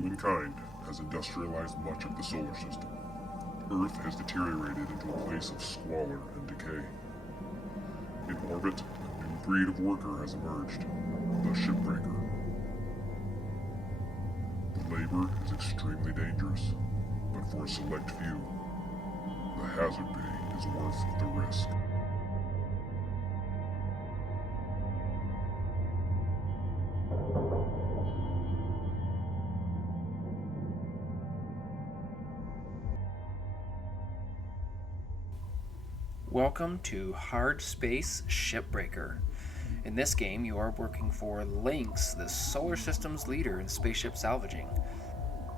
Humankind has industrialized much of the solar system. Earth has deteriorated into a place of squalor and decay. In orbit, a new breed of worker has emerged, the Shipbreaker. The labor is extremely dangerous, but for a select few, the hazard pay is worth the risk. Welcome to Hardspace Shipbreaker. In this game, you are working for Lynx, the solar system's leader in spaceship salvaging.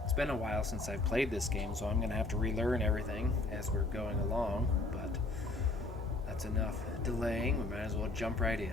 It's been a while since I've played this game, so I'm going to have to relearn everything as we're going along, but that's enough delaying. We might as well jump right in.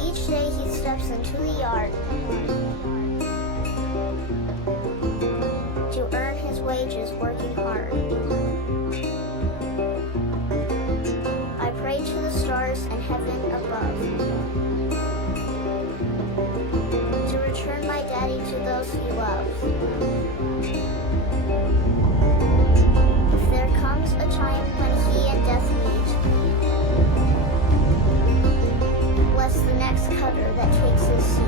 Each day he steps into the yard to earn his wages working hard. I pray to the stars and heaven above to return my daddy to those he loves. If there comes a time when he and death meet, bless the next cutter that takes his seat.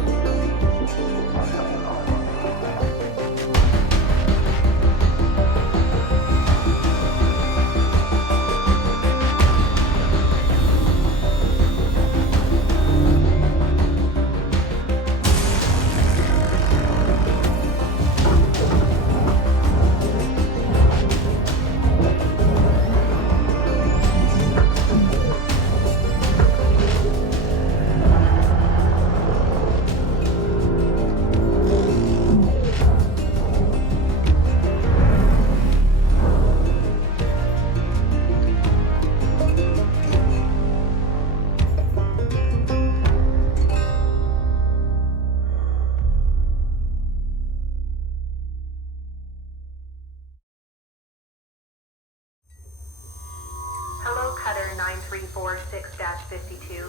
Hello, Cutter 9346-52.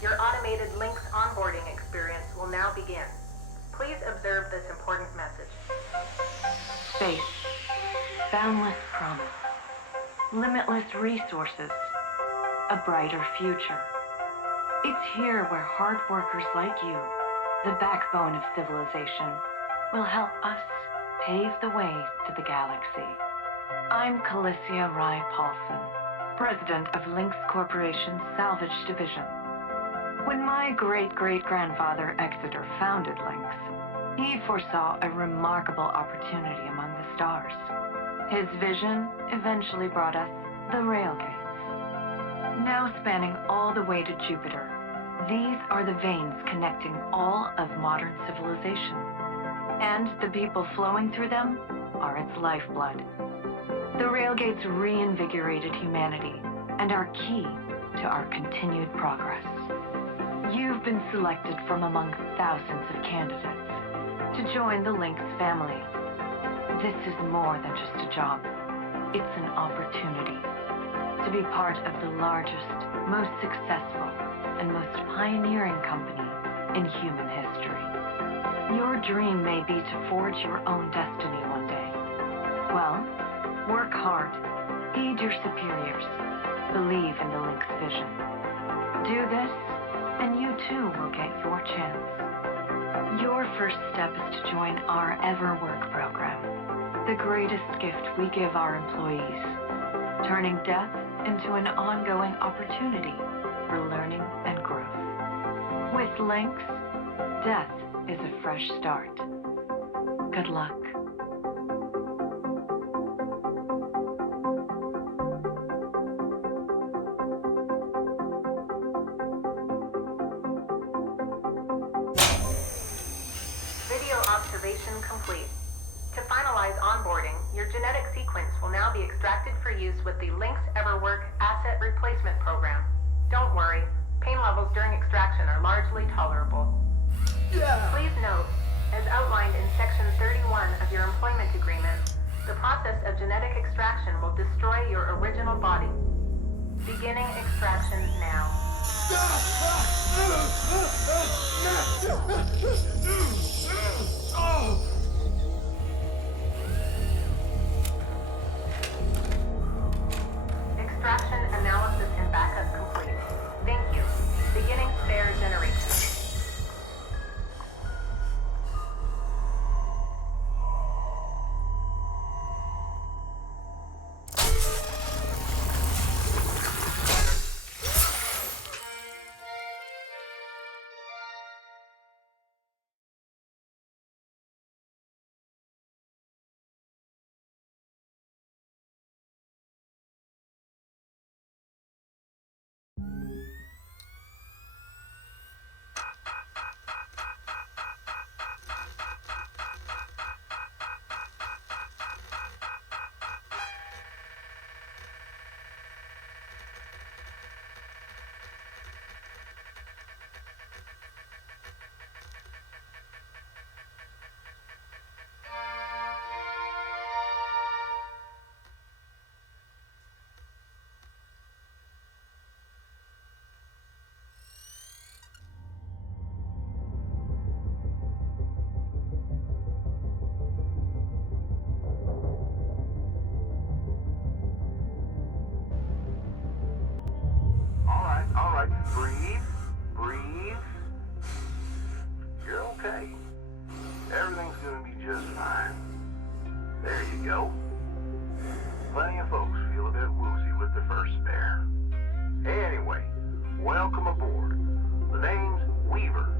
Your automated Lynx onboarding experience will now begin. Please observe this important message. Space. Boundless promise. Limitless resources. A brighter future. It's here where hard workers like you, the backbone of civilization, will help us pave the way to the galaxy. I'm Calicia Rye Paulson, president of Lynx Corporation's Salvage Division. When my great-great-grandfather Exeter founded Lynx, he foresaw a remarkable opportunity among the stars. His vision eventually brought us the railgates. Now spanning all the way to Jupiter, these are the veins connecting all of modern civilization. And the people flowing through them are its lifeblood. The railgates reinvigorated humanity and are key to our continued progress. You've been selected from among thousands of candidates to join the Lynx family. This is more than just a job. It's an opportunity to be part of the largest, most successful, and most pioneering company in human history. Your dream may be to forge your own destiny one day. Well, work hard, heed your superiors, believe in the Lynx vision. Do this, and you too will get your chance. Your first step is to join our EverWork program, the greatest gift we give our employees, turning death into an ongoing opportunity for learning and growth. With Lynx, death is a fresh start. Good luck. extraction complete. To finalize onboarding, your genetic sequence will now be extracted for use with the Lynx Everwork Asset Replacement Program. Don't worry, pain levels during extraction are largely tolerable. Please note, as outlined in Section 31 of your employment agreement, the process of genetic extraction will destroy your original body. Beginning extraction now. Extraction analysis and backup complete. Thank you. Beginning spare generation. All right, breathe. You're okay. Everything's gonna be just fine. There you go. Plenty of folks feel a bit woozy with their first spare. Anyway, welcome aboard. The name's Weaver.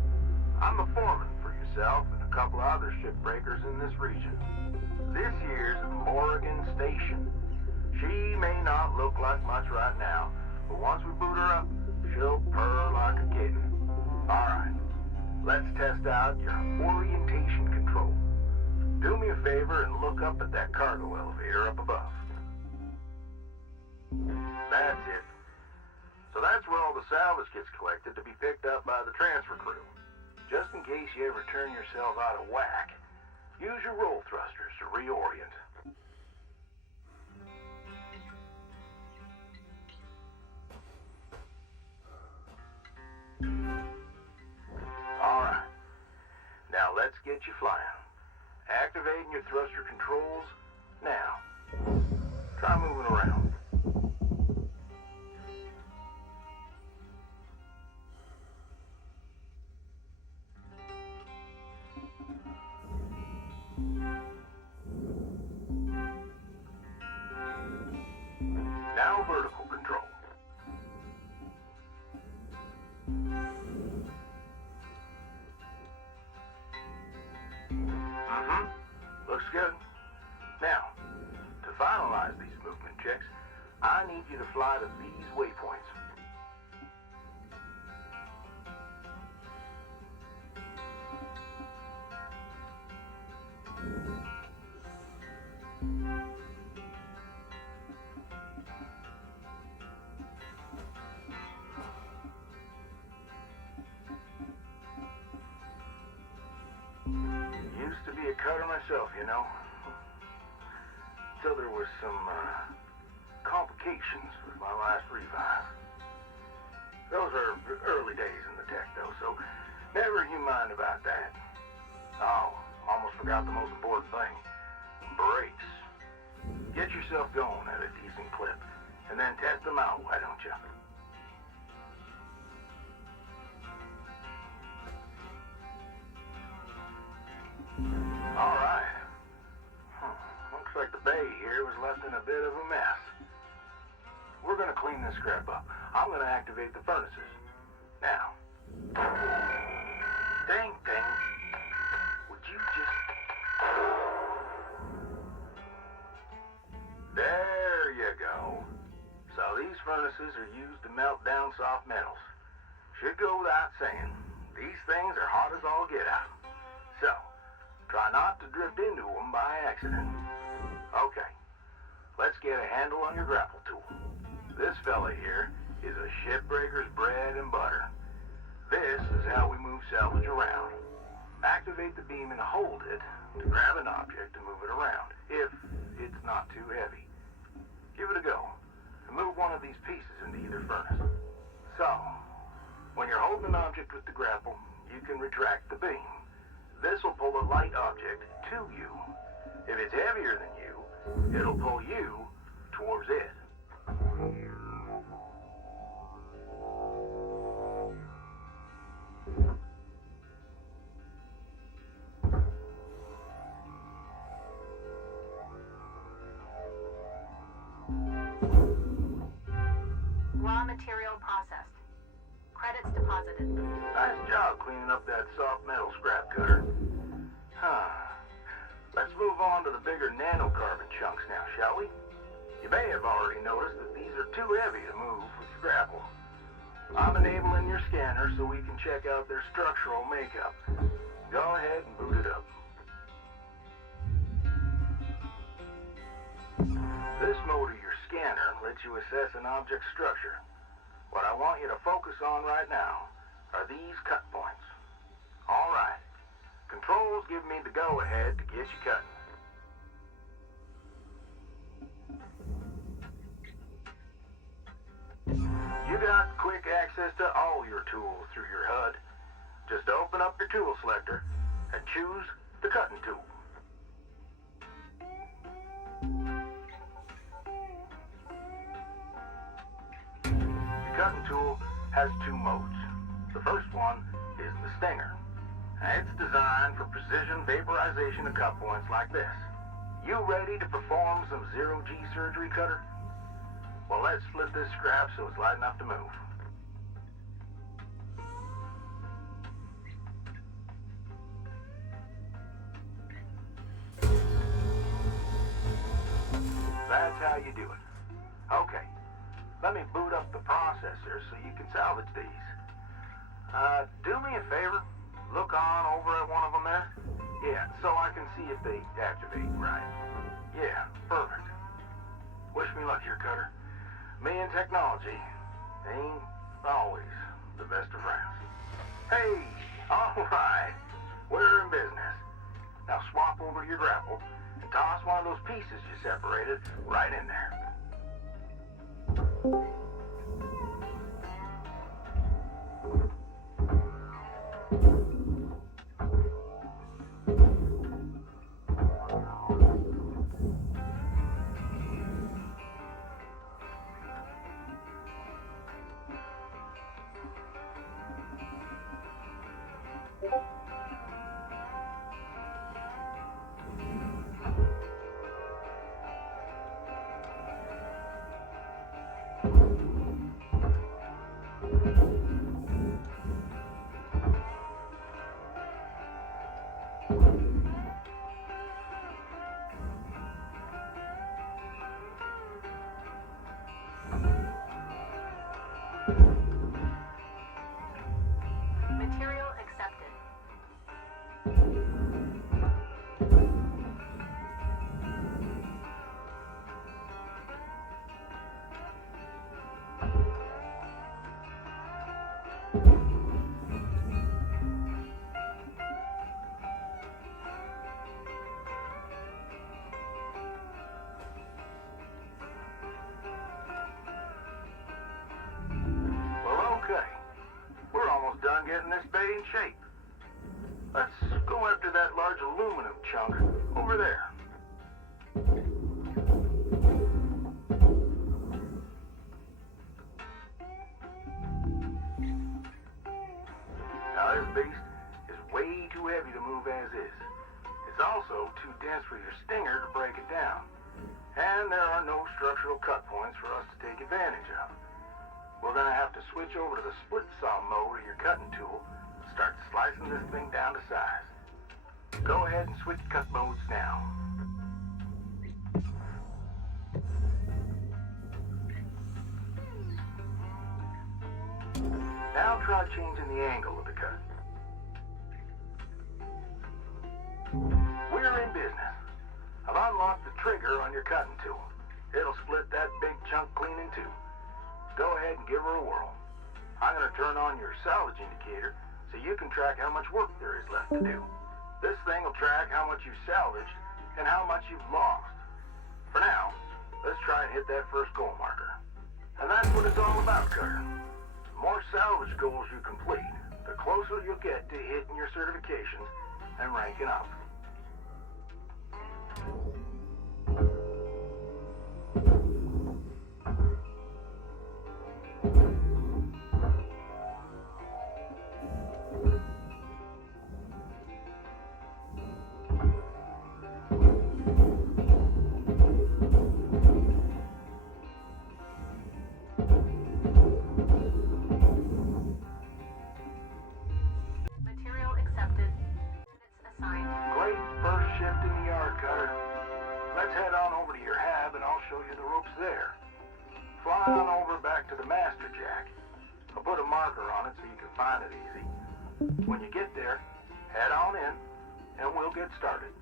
I'm the foreman for yourself and a couple of other shipbreakers in this region. This here's Morrigan Station. She may not look like much right now, but once we boot her up, she'll purr like a kitten. Alright, let's test out your orientation control. Do me a favor and look up at that cargo elevator up above. That's it. So that's where all the salvage gets collected to be picked up by the transfer crew. Just in case you ever turn yourself out of whack, use your roll thrusters to reorient. Alright. Now let's get you flying. Activating your thruster controls now. Try moving around. Now vertical control. Looks good. Now, to finalize these movement checks, I need you to fly to these waypoints. Used to be a cutter myself, you know. Till there was some complications with my last revive. Those are early days in the tech, though, so never you mind about that. Oh, almost forgot the most important thing. Brakes. Get yourself going at a decent clip, and then test them out, why don't you? All right. Looks like the bay here was left in a bit of a mess. We're gonna clean this crap up. I'm gonna activate the furnaces. Now. Ding, ding. Would you just... There you go. So these furnaces are used to melt down soft metals. Should go without saying, these things are hot as all get out. So, Try not to drift into them by accident. Okay, let's get a handle on your grapple tool. This fella here is a shipbreaker's bread and butter. This is how we move salvage around. Activate the beam and hold it to grab an object and move it around, if it's not too heavy. Give it a go, and move one of these pieces into either furnace. So, when you're holding an object with the grapple, you can retract the beam. This will pull a light object to you. If it's heavier than you, it'll pull you towards it. Raw material processed. Credits deposited. Nice job cleaning up that soft metal scrap cutter. Let's move on to the bigger nanocarbon chunks now, shall we? You may have already noticed that these are too heavy to move with your grapple. I'm enabling your scanner so we can check out their structural makeup. Go ahead and boot it up. This mode of your scanner lets you assess an object's structure. What I want you to focus on right now are these cut points. All right. Controls give me the go-ahead to get you cutting. You got quick access to all your tools through your HUD. Just open up your tool selector and choose the cutting tool. The cutting tool has two modes. The first one is the stinger. It's designed for precision vaporization of cut points like this. You ready to perform some zero-G surgery, Cutter? Well, let's flip this scrap so it's light enough to move. That's how you do it. Okay, let me boot up the processor so you can salvage these. Do me a favor. Look on over at one of them there. Yeah, so I can see if they activate right. Yeah, perfect. Wish me luck here, Cutter. Me and technology ain't always the best of friends. Hey, all right. We're in business. Now swap over to your grapple and toss one of those pieces you separated right in there. Material accepted. Well, okay. We're almost done getting this bay in shape. Let's go after that large aluminum chunk over there. Now this beast is way too heavy to move as is. It's also too dense for your stinger to break it down. And there are no structural cut points for us to take advantage of. We're gonna have to switch over to the split saw mode of your cutting tool and start slicing this thing down to size. Go ahead and switch cut modes now. Now try changing the angle of the cut. trigger on your cutting tool. It'll split that big chunk clean in two. Go ahead and give her a whirl. I'm going to turn on your salvage indicator so you can track how much work there is left to do. This thing will track how much you've salvaged and how much you've lost. For now, let's try and hit that first goal marker. And that's what it's all about, Cutter. The more salvage goals you complete, the closer you'll get to hitting your certifications and ranking up. Material accepted. Units assigned. Great first shift in the yard, Cutter. Let's head on over to your hab and I'll show you the ropes there. Fly on over back to the master jack. I'll put a marker on it so you can find it easy. When you get there, head on in and we'll get started.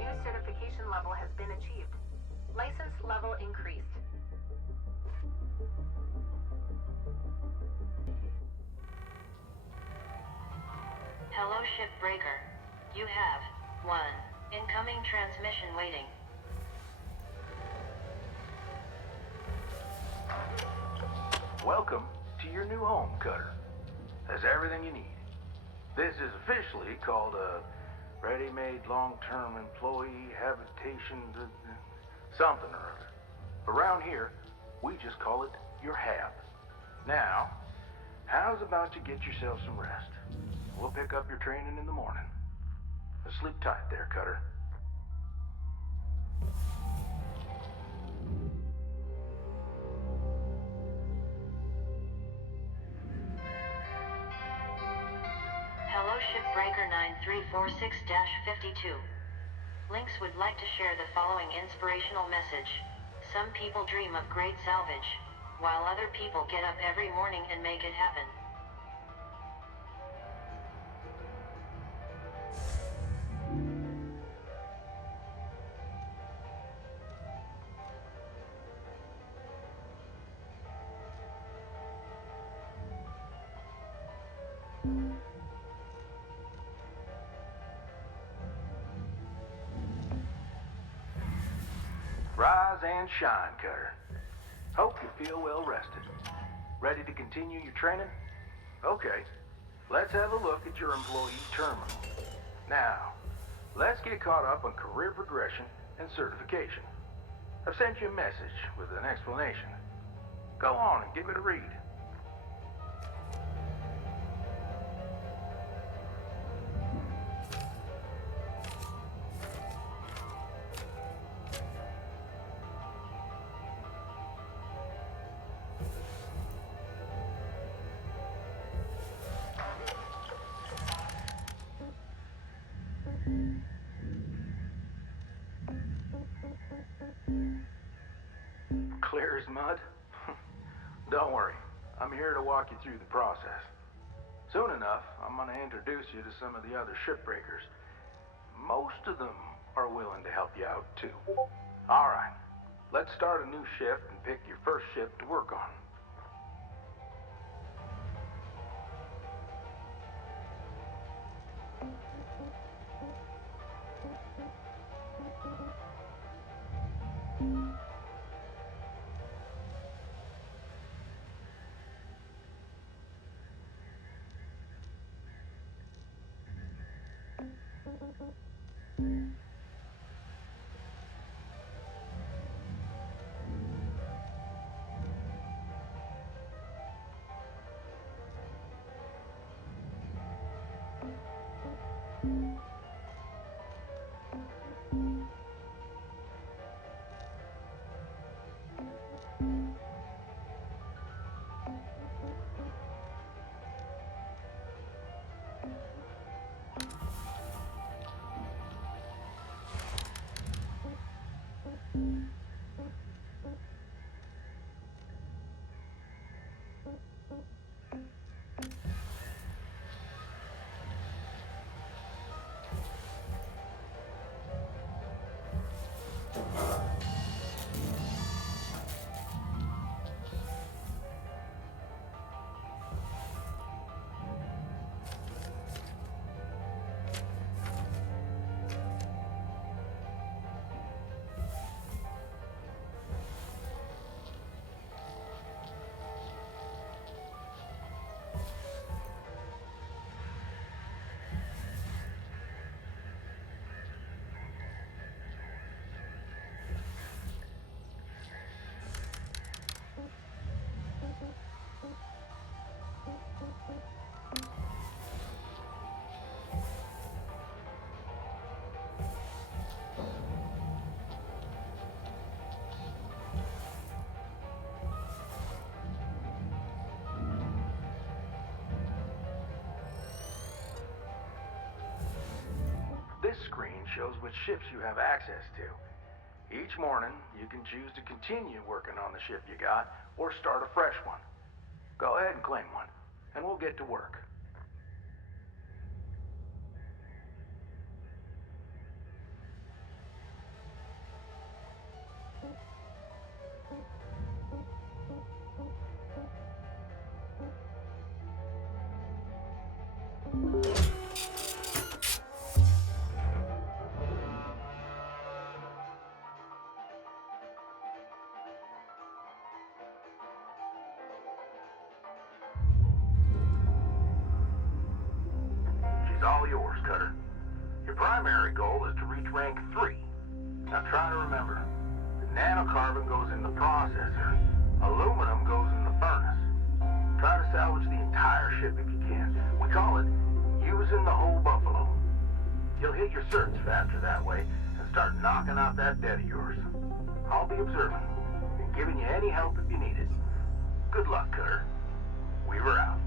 New certification level has been achieved. License level increased. Hello, Shipbreaker. You have 1 incoming transmission waiting. Welcome to your new home, Cutter. Has everything you need. This is officially called a ready-made long-term employee habitation something or other. Around here, we just call it your hab. Now, how's about you get yourself some rest? We'll pick up your training in the morning. Sleep tight there, Cutter. Hello, Shipbreaker 9346-52. Lynx would like to share the following inspirational message. Some people dream of great salvage, while other people get up every morning and make it happen. Rise and shine, Cutter. Hope you feel well rested. Ready to continue your training? Okay, let's have a look at your employee terminal. Now, let's get caught up on career progression and certification. I've sent you a message with an explanation. Go on and give it a read. Clear as mud? Don't worry, I'm here to walk you through the process. Soon enough, I'm going to introduce you to some of the other shipbreakers. Most of them are willing to help you out, too. All right, let's start a new shift and pick your first shift to work on. screen shows which ships you have access to. Each morning, you can choose to continue working on the ship you got or start a fresh one. Go ahead and claim one, and we'll get to work. She's all yours, Cutter. Your primary goal is to reach rank 3. Now try to remember, the nanocarbon goes in the processor, aluminum goes in the furnace. Try to salvage the entire ship if you can. We call it using the whole buffalo. You'll hit your certs faster that way and start knocking out that debt of yours. I'll be observing and giving you any help if you need it. Good luck, Cutter. Weaver out.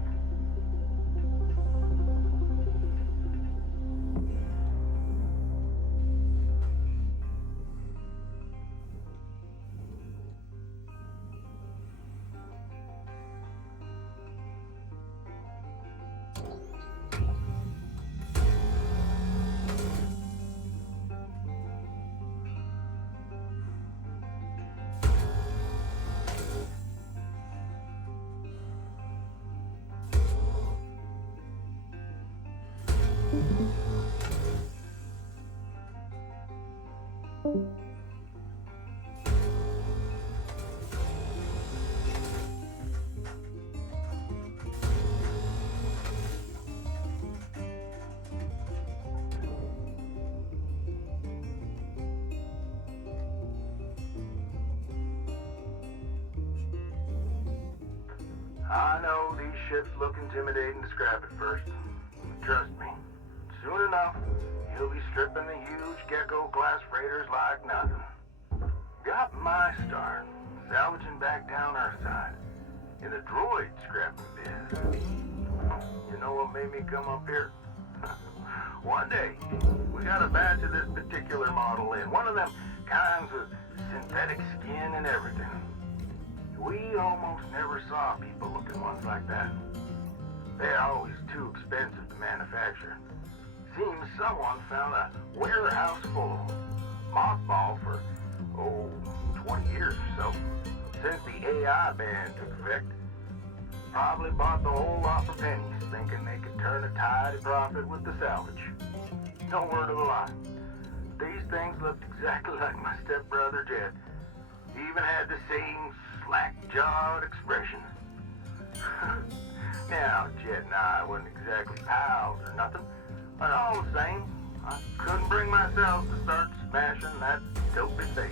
I know these ships look intimidating to scrap at first. Trust me, soon enough, you'll be stripping the huge Gecko-class freighters like nothing. Got my start salvaging back down Earthside in the droid scrapping biz. You know what made me come up here? One day, we got a batch of this particular model in, one of them kinds with synthetic skin and everything. We almost never saw people looking ones like that. They're always too expensive to manufacture. Seems someone found a warehouse full of them, mothballed for, 20 years or so, since the AI ban took effect. Probably bought the whole lot for pennies, thinking they could turn a tidy profit with the salvage. No word of a lie. These things looked exactly like my stepbrother Jed. He even had the same slack-jawed expression. Now, Jed and I wasn't exactly pals or nothing, but all the same, I couldn't bring myself to start smashing that dopey face.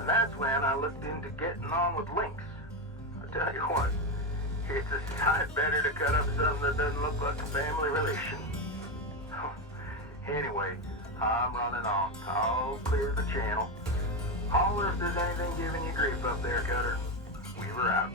And that's when I looked into getting on with Lynx. I tell you what, it's a sight better to cut up something that doesn't look like a family relation. Anyway, I'm running on. I'll clear the channel. Holler if there's anything giving you grief up there, Cutter. Weaver out.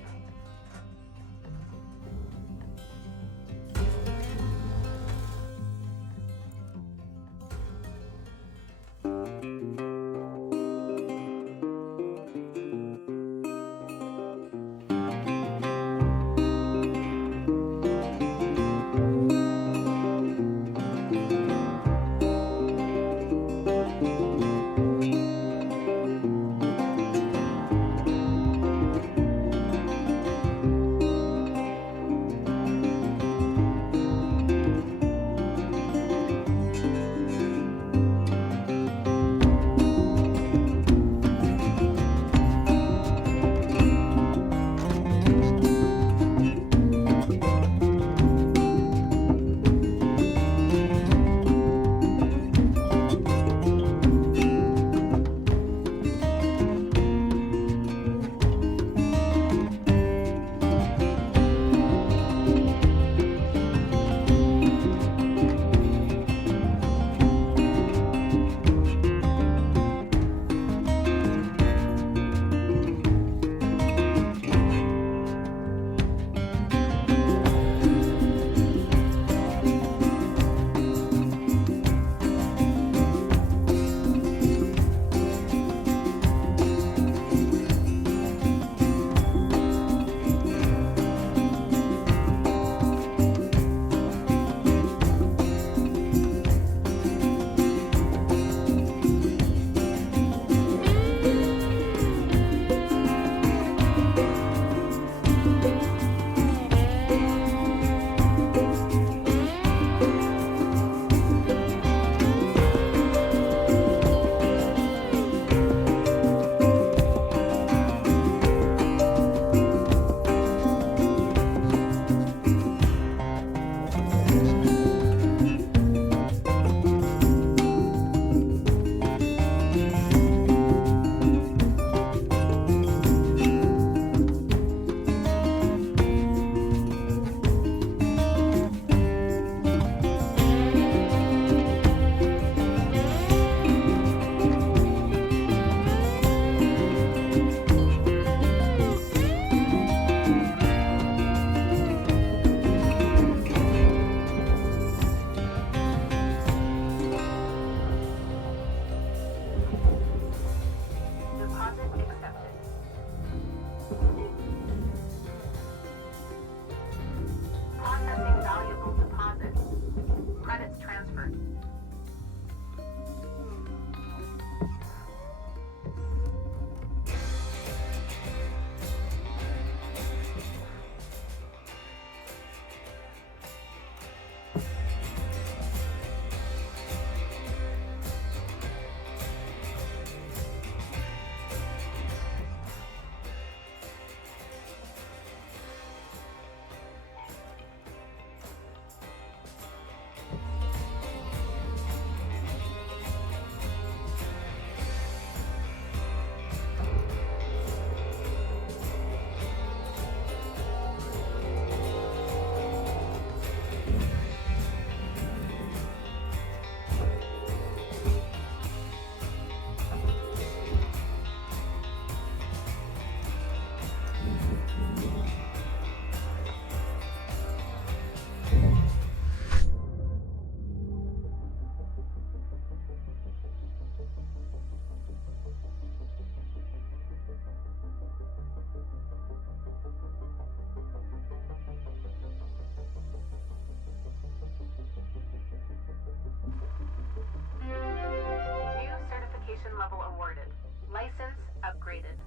level awarded. License upgraded.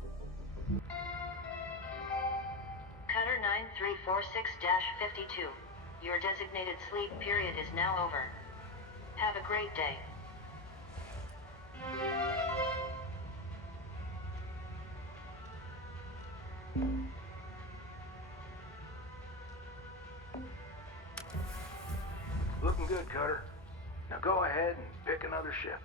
Cutter 9346-52. Your designated sleep period is now over. Have a great day. Looking good, Cutter. Now go ahead and pick another ship.